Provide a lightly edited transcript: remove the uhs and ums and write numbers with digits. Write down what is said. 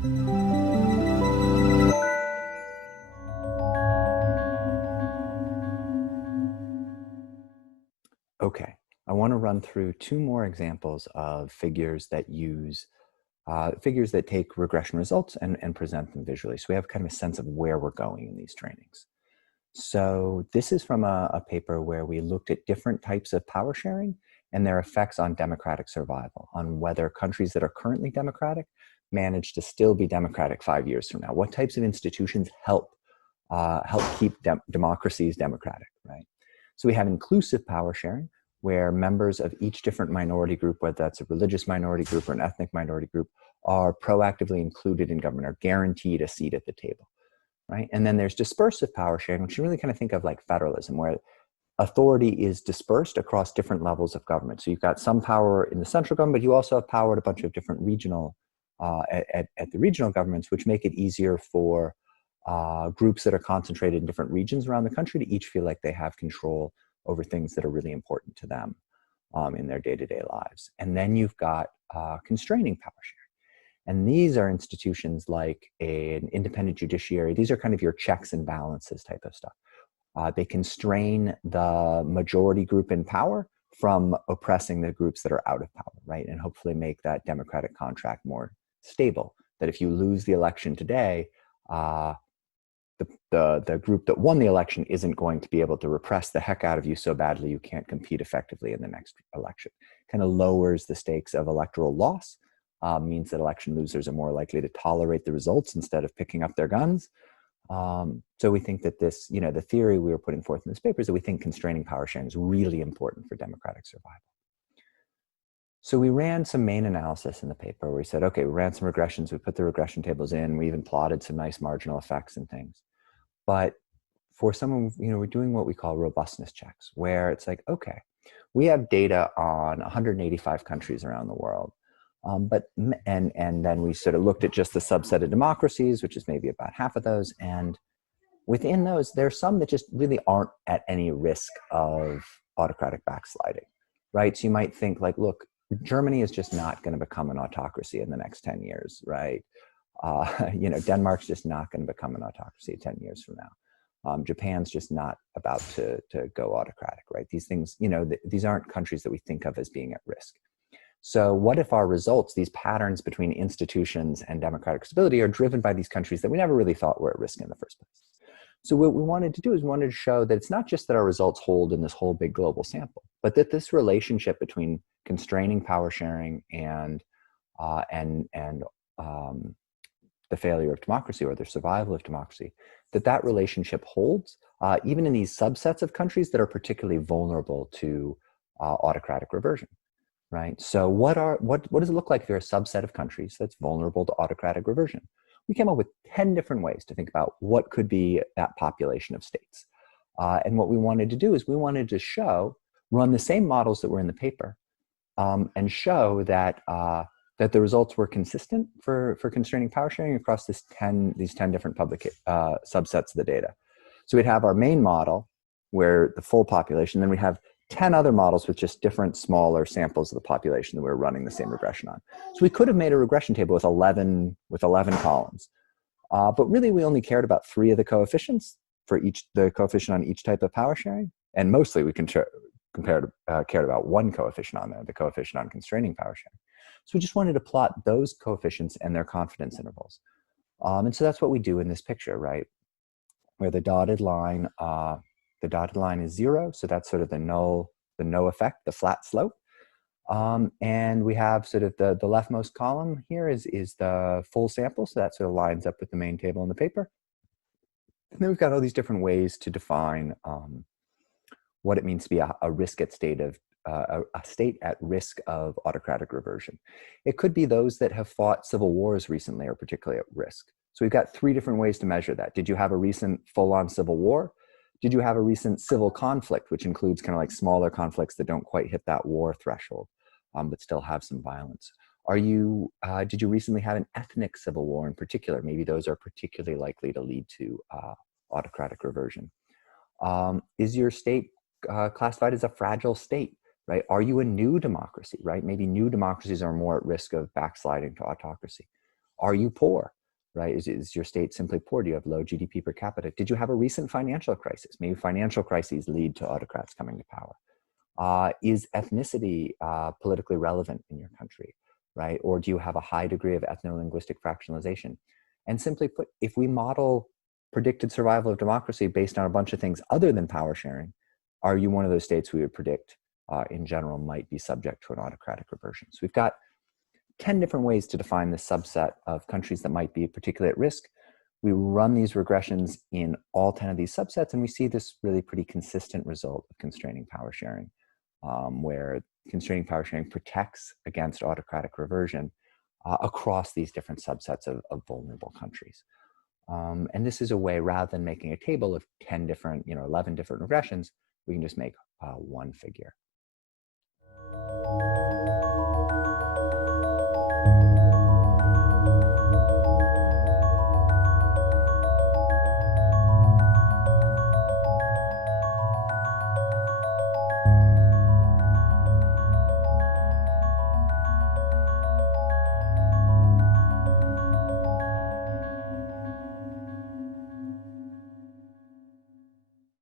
Okay, I want to run through two more examples of figures that use figures that take regression results and present them visually. So we have kind of a sense of where we're going in these trainings. So this is from a paper where we looked at different types of power sharing and their effects on democratic survival, on whether countries that are currently democratic manage to still be democratic 5 years from now. What types of institutions help keep democracies democratic, right? So we have inclusive power sharing, where members of each different minority group, whether that's a religious minority group or an ethnic minority group, are proactively included in government, are guaranteed a seat at the table, right? And then there's dispersive power sharing, which you really kind of think of like federalism, where authority is dispersed across different levels of government. So you've got some power in the central government, but you also have power at a bunch of different regional, at the regional governments, which make it easier for groups that are concentrated in different regions around the country to each feel like they have control over things that are really important to them in their day-to-day lives. And then you've got constraining power sharing. And these are institutions like an independent judiciary. These are kind of your checks and balances type of stuff. They constrain the majority group in power from oppressing the groups that are out of power, right? And hopefully make that democratic contract more stable. That if you lose the election today, the group that won the election isn't going to be able to repress the heck out of you so badly you can't compete effectively in the next election. Kind of lowers the stakes of electoral loss, means that election losers are more likely to tolerate the results instead of picking up their guns. So we think that this, the theory we were putting forth in this paper is that we think constraining power sharing is really important for democratic survival. So we ran some main analysis in the paper where we said, okay, we ran some regressions, we put the regression tables in, we even plotted some nice marginal effects and things. But for someone, we're doing what we call robustness checks, where it's like, okay, we have data on 185 countries around the world. And then we sort of looked at just the subset of democracies, which is maybe about half of those. And within those, there's some that just really aren't at any risk of autocratic backsliding, right? So you might think like, look, Germany is just not going to become an autocracy in the next 10 years, right? Denmark's just not going to become an autocracy 10 years from now. Japan's just not about to go autocratic, right? These things, these aren't countries that we think of as being at risk. So what if our results, these patterns between institutions and democratic stability, are driven by these countries that we never really thought were at risk in the first place? So what we wanted to do is we wanted to show that it's not just that our results hold in this whole big global sample, but that this relationship between constraining power sharing and the failure of democracy or the survival of democracy, that relationship holds even in these subsets of countries that are particularly vulnerable to autocratic reversion, right? So what does it look like if you're a subset of countries that's vulnerable to autocratic reversion? We came up with 10 different ways to think about what could be that population of states. And what we wanted to do is we wanted to run the same models that were in the paper and show that that the results were consistent for constraining power sharing across these 10 different public subsets of the data. So we'd have our main model where the full population, then we have 10 other models with just different smaller samples of the population that we're running the same regression on. So we could have made a regression table with 11 columns, but really we only cared about 3 of the coefficients for the coefficient on each type of power sharing, and mostly we cared about 1 coefficient on there, the coefficient on constraining power sharing. So we just wanted to plot those coefficients and their confidence intervals. And so that's what we do in this picture, right? Where the dotted line is 0. So that's sort of the no effect, the flat slope. And we have sort of the leftmost column here is the full sample. So that sort of lines up with the main table in the paper. And then we've got all these different ways to define what it means to be a state at risk of autocratic reversion. It could be those that have fought civil wars recently are particularly at risk. So we've got 3 different ways to measure that. Did you have a recent full-on civil war? Did you have a recent civil conflict, which includes kind of like smaller conflicts that don't quite hit that war threshold, but still have some violence? Did you recently have an ethnic civil war in particular? Maybe those are particularly likely to lead to autocratic reversion. Is your state classified as a fragile state, right? Are you a new democracy, right? Maybe new democracies are more at risk of backsliding to autocracy. Are you poor? Right? Is your state simply poor? Do you have low GDP per capita? Did you have a recent financial crisis? Maybe financial crises lead to autocrats coming to power. Is ethnicity politically relevant in your country, right? Or do you have a high degree of ethno-linguistic fractionalization? And simply put, if we model predicted survival of democracy based on a bunch of things other than power sharing, are you one of those states we would predict in general might be subject to an autocratic reversion? So we've got 10 different ways to define this subset of countries that might be particularly at risk. We run these regressions in all 10 of these subsets, and we see this really pretty consistent result of constraining power sharing, where constraining power sharing protects against autocratic reversion across these different subsets of vulnerable countries. And this is a way, rather than making a table of 10 different, 11 different regressions, we can just make one figure.